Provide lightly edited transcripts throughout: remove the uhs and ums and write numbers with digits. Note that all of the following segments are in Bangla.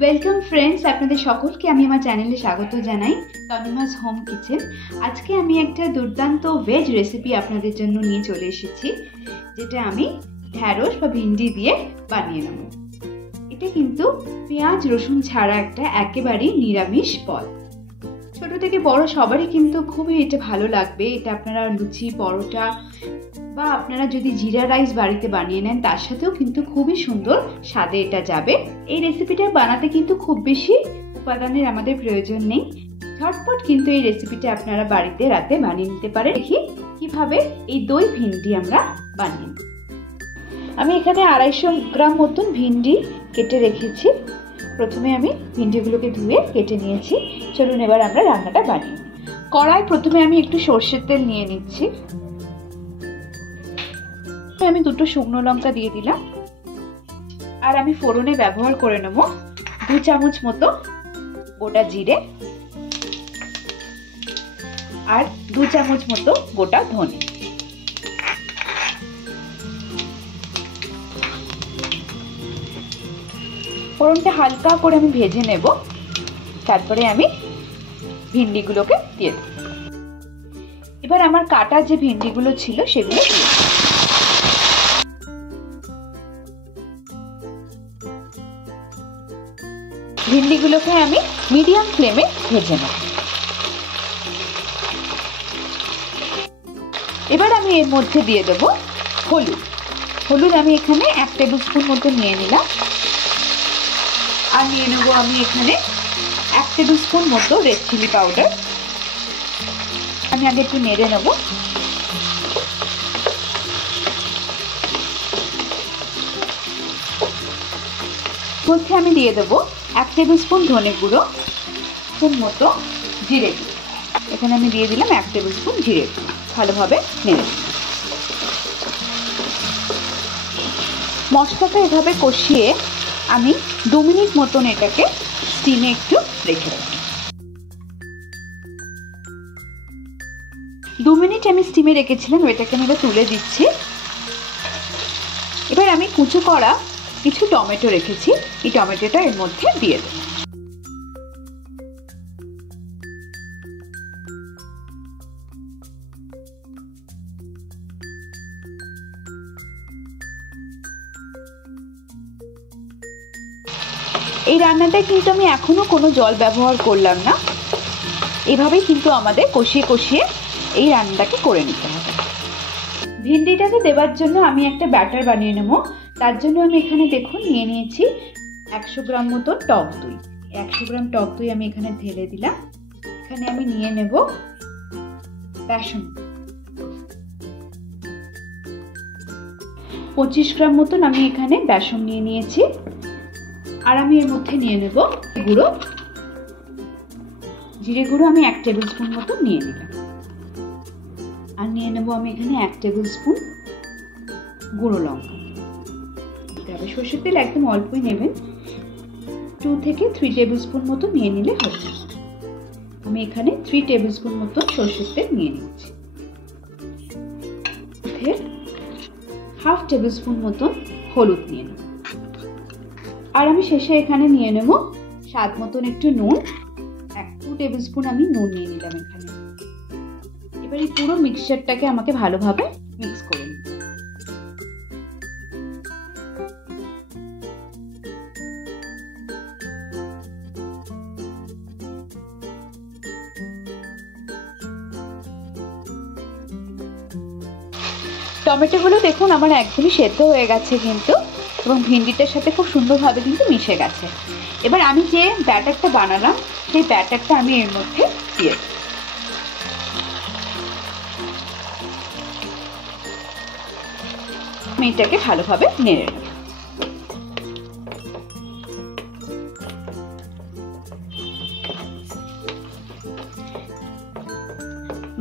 ওয়েলকাম ফ্রেন্ডস, আপনাদের সকলকে আমি আমার চ্যানেলে স্বাগত জানাই তনিমাস হোম কিচেন। আজকে আমি একটা দুর্দান্ত ভেজ রেসিপি আপনাদের জন্য নিয়ে চলে এসেছি, যেটা আমি ঢ্যাঁড়স বা ভিন্ডি দিয়ে বানিয়ে নেব। এটা কিন্তু পেঁয়াজ রসুন ছাড়া একটা একেবারেই নিরামিষ পদ। ছোট থেকে বড় সবারই কিন্তু খুবই এটা ভালো লাগবে। এটা আপনারা লুচি, পরোটা বা আপনারা যদি জিরা রাইস বাড়িতে বানিয়ে নেন তার সাথেও কিন্তু খুবই সুন্দর স্বাদে এটা যাবে। এই রেসিপিটা বানাতে কিন্তু খুব বেশি উপাদানের আমাদের প্রয়োজন নেই। ঝটপট কিন্তু এই রেসিপিটা আপনারা বাড়িতে রাতে বানিয়ে নিতে পারেন। দেখি কিভাবে এই দই ভিন্ডি আমরা বানিয়ে নেব। আমি এখানে 250 গ্রাম মতন ভিন্ডি কেটে রেখেছি। প্রথমে আমি ভিন্ডিগুলোকে ধুয়ে কেটে নিয়েছি। চলুন এবার আমরা রান্নাটা বানিয়ে নিই। কড়াই প্রথমে আমি একটু সর্ষের তেল নিয়ে নিচ্ছি। আমি 2 শুকনো লঙ্কা দিয়ে দিলাম, আর আমি ফোড়নে ব্যবহার করে নেব 2 চামচ মতো গোটা জিরে আর 2 চামচ মতো গোটা ধনে। ফোড়নটা হালকা করে আমি ভেজে নেব, তারপরে আমি ভিন্ডিগুলোকে দিয়ে দেব। এবার আমার কাটা যে ভিন্ডিগুলো ছিল সেগুলো দিয়ে দেব। ভিন্ডিগুলোকে আমি মিডিয়াম ফ্লেমে ভেজে নেব। এবার আমি এর মধ্যে দিয়ে দেব হলুদ। হলুদ আমি এখানে 1 টেবিল স্পুন মতো নিয়ে নিলাম, আর নিয়ে নেব আমি এখানে 1 টেবিল স্পুন মতো রেড চিলি পাউডার। আমি আগে একটু নেড়ে নেব। মধ্যে আমি দিয়ে দেবো 1 টেবিল স্পুন ধনে গুঁড়ো, স্পুন মতো জিরে গুঁড়ো। এখানে আমি দিয়ে দিলাম 1 টেবিল স্পুন জিরে গুঁড়ো। ভালোভাবে নেড়ে মশলাটা এভাবে কষিয়ে আমি 2 মিনিট মতন এটাকে স্টিমে একটু রেখে দেব। 2 মিনিট আমি স্টিমে রেখেছিলাম, এটাকে আমি তুলে দিচ্ছি। এবার আমি কুচো করা কিছু টমেটো রেখেছি, এই টমেটোটা এর মধ্যে দিয়ে দেব। এই রান্নাটায় কিন্তু আমি এখনো কোনো জল ব্যবহার করলাম না। এভাবেই কিন্তু আমাদের কষিয়ে কষিয়ে এই রান্নাটাকে করে নিতে হবে। ভিন্ডিটাকে দেওয়ার জন্য আমি একটা ব্যাটার বানিয়ে নেব। তার জন্য আমি এখানে দেখুন নিয়ে নিয়েছি 100 গ্রাম মতো টক দই। 100 গ্রাম টক দই আমি এখানে ঢেলে দিলাম। এখানে আমি নিয়ে নেব বেসন, 25 গ্রাম মতন আমি এখানে বেসন নিয়ে নিয়েছি। আর আমি এর মধ্যে নিয়ে নেব গুঁড়ো, জিরে গুঁড়ো আমি 1 টেবিল স্পুন মতো নিয়ে নিলাম। আর নিয়ে নেব আমি এখানে 1 টেবিল স্পুন গুঁড়ো লঙ্কা। তবে সরষের তেল একদম অল্পই নেবেন, 2 থেকে 3 টেবিল স্পুন মতো নিয়ে নিলে হবে। আমি এখানে 3 টেবিল স্পুন মতো সরষের তেল নিয়ে নিচ্ছি। হাফ টেবিল স্পুন মতো হলুদ নিয়ে নেব। আর আমি শেষে এখানে নিয়ে নেব স্বাদ মতন একটু নুন, 2 টেবিল স্পুন আমি নুন নিয়ে নিলাম এখানে। এবার এই পুরো মিক্সচারটাকে আমাকে ভালোভাবে মিক্স করে নিতে হবে। টমেটোগুলো দেখুন আমার একদমই সেদ্ধ হয়ে গেছে কিন্তু, এবং ভিন্ডিটার সাথে খুব সুন্দরভাবে কিন্তু মিশে গেছে। এবার আমি যে ব্যাটারটা বানালাম সেই ব্যাটারটা আমি এর মধ্যে দিয়ে দেব। আমি এটাকে ভালোভাবে নেড়ে নেব।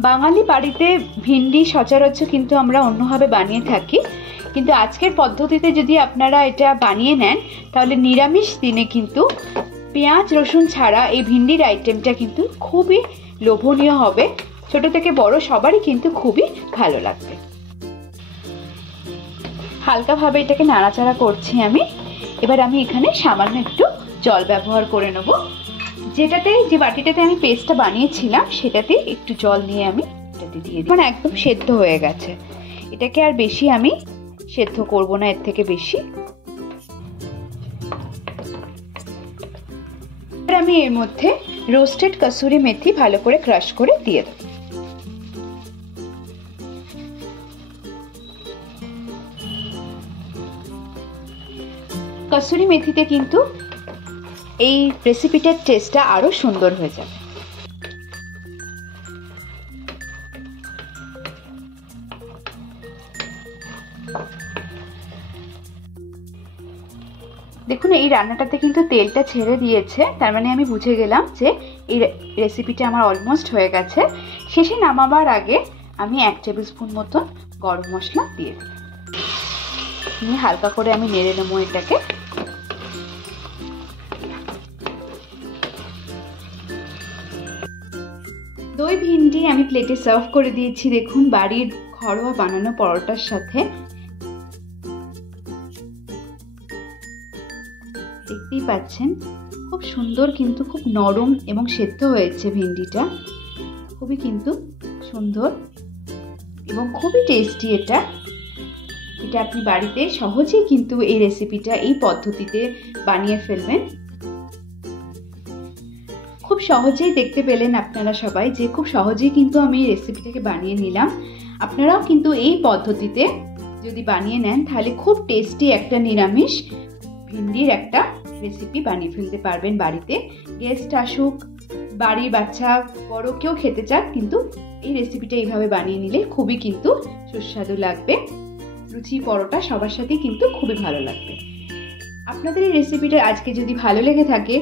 বাঙালি বাড়িতে ভিন্ডি সচরাচর কিন্তু আমরা অন্যভাবে বানিয়ে থাকি, কিন্তু আজকের পদ্ধতিতে যদি আপনারা এটা বানিয়ে নেন তাহলে নিরামিষ দিনে কিন্তু পেঁয়াজ রসুন ছাড়া এই ভিন্ডির আইটেমটা কিন্তু খুবই লোভনীয় হবে। ছোট থেকে বড় সবারই কিন্তু খুবই ভালো লাগবে। হালকাভাবে এটাকে নাড়াচাড়া করছি আমি। এবার আমি এখানে সামান্য একটু জল ব্যবহার করে নেব। যে বাটিটাতে আমি পেস্টটা বানিয়েছিলাম সেটাতে একটু জল নিয়ে আমি এটাতে দিয়ে দিই। মানে একদম সেদ্ধ হয়ে গেছে, এটাকে আর বেশি আমি সেদ্ধ করব না, এর থেকে বেশি। এবার আমি এর মধ্যে রোস্টেড কসুরি মেথি ভালো করে ক্রাশ করে দিয়ে দেব। কসুরি মেথিতে কিন্তু এই রেসিপিটার টেস্টটা আরো সুন্দর হয়ে যাবে। দেখুন এই রান্নাটাতে কিন্তু তেলটা ছেড়ে দিয়েছে, তার মানে আমি বুঝে গেলাম যে এই রেসিপিটা আমার অলমোস্ট হয়ে গেছে। শেষে নামাবার আগে আমি 1 টেবিল স্পুন মতন গরম মশলা দিয়ে দিই, নিয়ে হালকা করে আমি নেড়ে নেবো এটাকে। দই ভিন্ডি আমি প্লেটে সার্ভ করে দিয়েছি। দেখুন বাড়ির ঘরোয়া বানানো পরোটার সাথে। দেখতেই পাচ্ছেন খুব সুন্দর, কিন্তু খুব নরম এবং সেদ্ধ হয়েছে ভিন্ডিটা, খুবই কিন্তু সুন্দর এবং খুবই টেস্টি। এটা আপনি বাড়িতে সহজেই কিন্তু এই রেসিপিটা এই পদ্ধতিতে বানিয়ে ফেলবেন। খুব সহজেই দেখতে পেলেন আপনারা সবাই যে খুব সহজেই কিন্তু আমি এই রেসিপিটাকে বানিয়ে নিলাম। আপনারাও কিন্তু এই পদ্ধতিতে যদি বানিয়ে নেন তাহলে খুব টেস্টি একটা নিরামিষ ভিন্ডির একটা রেসিপি বানিয়ে ফেলতে পারবেন বাড়িতে। গেস্ট আসুক, বাড়ির বাচ্চা বড় কেউ খেতে চাক, কিন্তু এই রেসিপিটা এইভাবে বানিয়ে নিলে খুবই কিন্তু সুস্বাদু লাগবে। লুচি পরোটা সবার সাথে কিন্তু খুবই ভালো লাগবে। আপনাদের এই রেসিপিটা আজকে যদি ভালো লেগে থাকে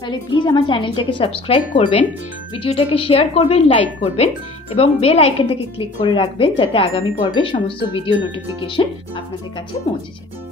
তাহলে প্লিজ আমার চ্যানেলটাকে সাবস্ক্রাইব করবেন, ভিডিওটাকে শেয়ার করবেন, লাইক করবেন এবং বেল আইকনটাকে ক্লিক করে রাখবেন যাতে আগামী পর্বে সমস্ত ভিডিও নোটিফিকেশন আপনাদের কাছে পৌঁছে যায়।